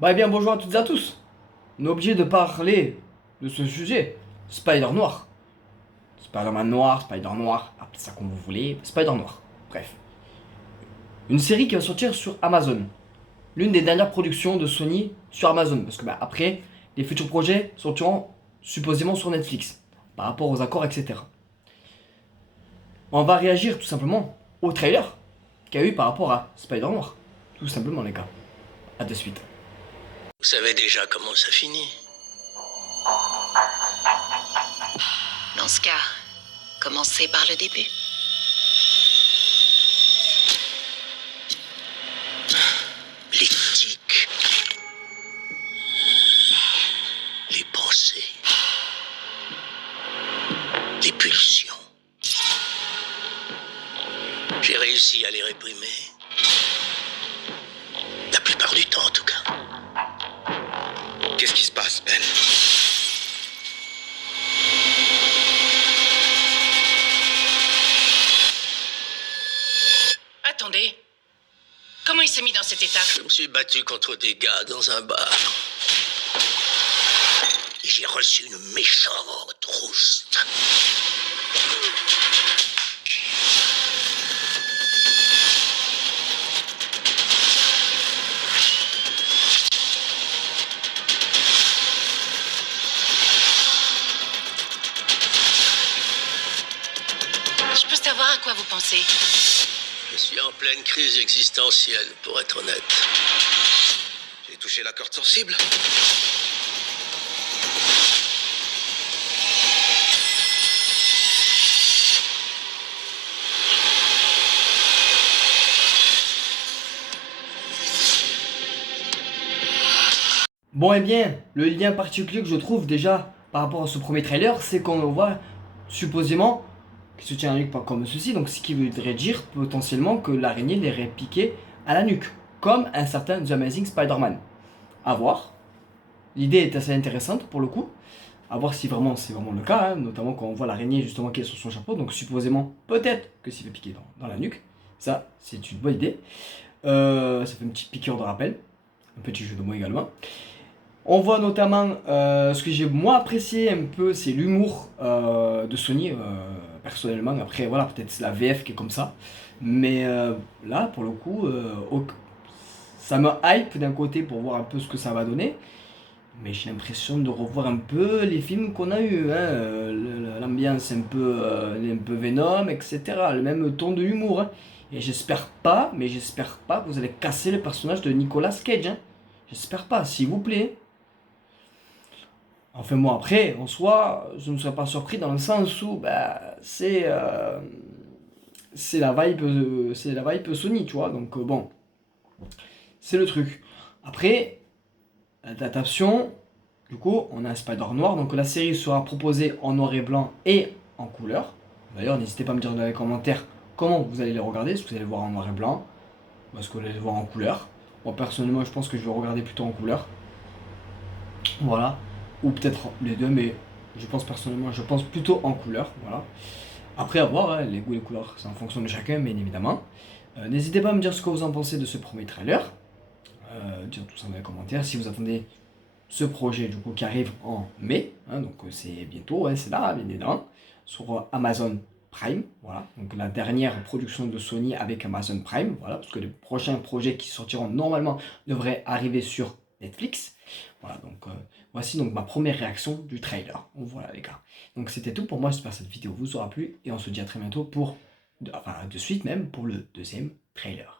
Bah eh bien bonjour à toutes et à tous. On est obligé de parler de ce sujet. Spider Noir. Spider-Man noir, Spider Noir, appelez ça comme vous voulez, Spider Noir. Bref. Une série qui va sortir sur Amazon. L'une des dernières productions de Sony sur Amazon. Parce que bah, après, les futurs projets sortiront supposément sur Netflix. Par rapport aux accords, etc. On va réagir tout simplement au trailer qu'il y a eu par rapport à Spider Noir. Tout simplement les gars. A de suite. Vous savez déjà comment ça finit. Dans ce cas, commencez par le début. Les tics. Les pensées. Les pulsions. J'ai réussi à les réprimer. La plupart du temps, en tout cas. Qu'est-ce qui se passe, Ben? Attendez. Comment il s'est mis dans cet état? Je me suis battu contre des gars dans un bar. Et j'ai reçu une méchante rouste. Je peux savoir à quoi vous pensez? Je suis en pleine crise existentielle, pour être honnête. J'ai touché la corde sensible. Bon et bien, le lien particulier que je trouve déjà par rapport à ce premier trailer, c'est qu'on voit supposément qu'il se tient la nuque pas comme ceci, donc ce qui voudrait dire potentiellement que l'araignée l'irait piquer à la nuque, comme un certain The Amazing Spider-Man. À voir. L'idée est assez intéressante pour le coup. À voir si vraiment c'est vraiment le cas, hein, notamment quand on voit l'araignée justement qui est sur son chapeau, donc supposément peut-être que s'il fait piquer dans la nuque. Ça, c'est une bonne idée. Ça fait une petite piqûre de rappel. Un petit jeu de mots également. On voit notamment ce que j'ai moins apprécié un peu, c'est l'humour de Sony, personnellement. Après, voilà, peut-être c'est la VF qui est comme ça. Mais là, pour le coup, ça me hype d'un côté pour voir un peu ce que ça va donner. Mais j'ai l'impression de revoir un peu les films qu'on a eu, hein, l'ambiance un peu Venom, etc. Le même ton de humour, hein. Et j'espère pas, mais j'espère pas que vous allez casser le personnage de Nicolas Cage, hein. J'espère pas, s'il vous plaît. Enfin moi après, en soi, je ne serais pas surpris dans le sens où bah, c'est la vibe Sony, tu vois. Donc bon, c'est le truc. Après, l'adaptation, du coup, on a un Spider Noir. Donc la série sera proposée en noir et blanc et en couleur. D'ailleurs, n'hésitez pas à me dire dans les commentaires comment vous allez les regarder. Est-ce que vous allez le voir en noir et blanc ou est-ce que vous allez le voir en couleur. Moi personnellement, je pense que je vais regarder plutôt en couleur. Voilà. Ou peut-être les deux, mais je pense personnellement, je pense plutôt en couleur. Voilà. Après, à voir, hein, les goûts et les couleurs, c'est en fonction de chacun, bien évidemment. N'hésitez pas à me dire ce que vous en pensez de ce premier trailer. Dire tout ça dans les commentaires. Si vous attendez ce projet du coup qui arrive en mai, hein, donc c'est bientôt, hein, c'est là, bien évidemment, sur Amazon Prime, voilà, donc la dernière production de Sony avec Amazon Prime, voilà, parce que les prochains projets qui sortiront normalement devraient arriver sur Netflix, voilà, donc voici donc ma première réaction du trailer, donc voilà les gars, donc c'était tout pour moi, j'espère que cette vidéo vous aura plu, et on se dit à très bientôt pour, enfin de suite même, pour le deuxième trailer.